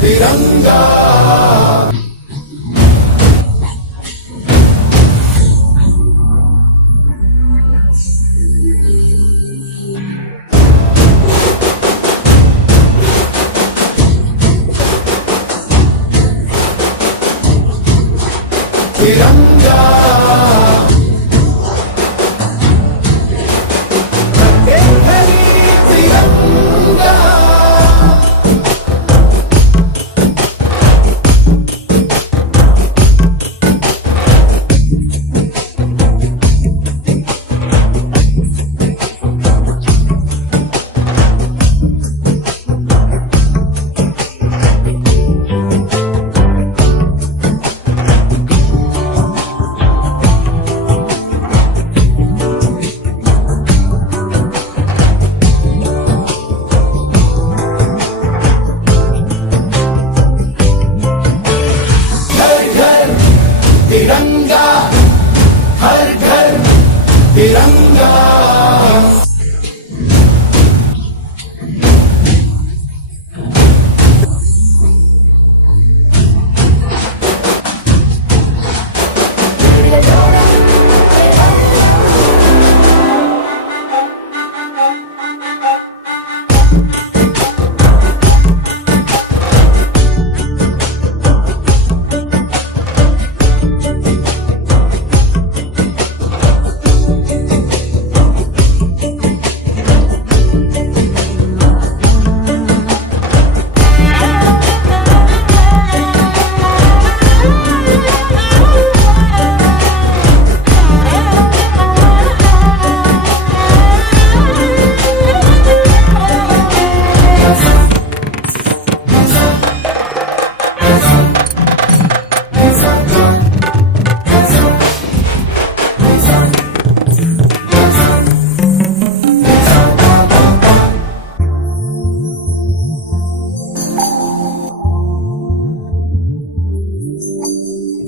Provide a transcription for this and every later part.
तिरंगा तिरंगा तिरंगा तिरंगा हर घर तिरंगा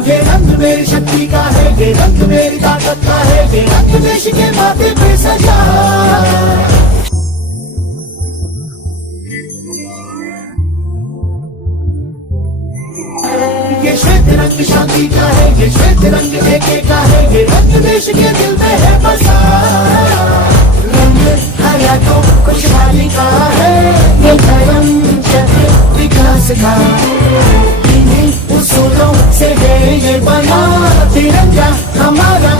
ये रंग मेरी शक्ति का है, ये रंग मेरी ताकत का है, ये रंग देश के माथे पे सजा। ये श्वेत रंग शांति का है, ये श्वेत रंग एके का है, ये रंग देश के दिल में है बसा। रंग हरा तो खुशहाली का है, ये धर्म चक्र विकास का उसूलों से है ये बना तिरंगा हमारा।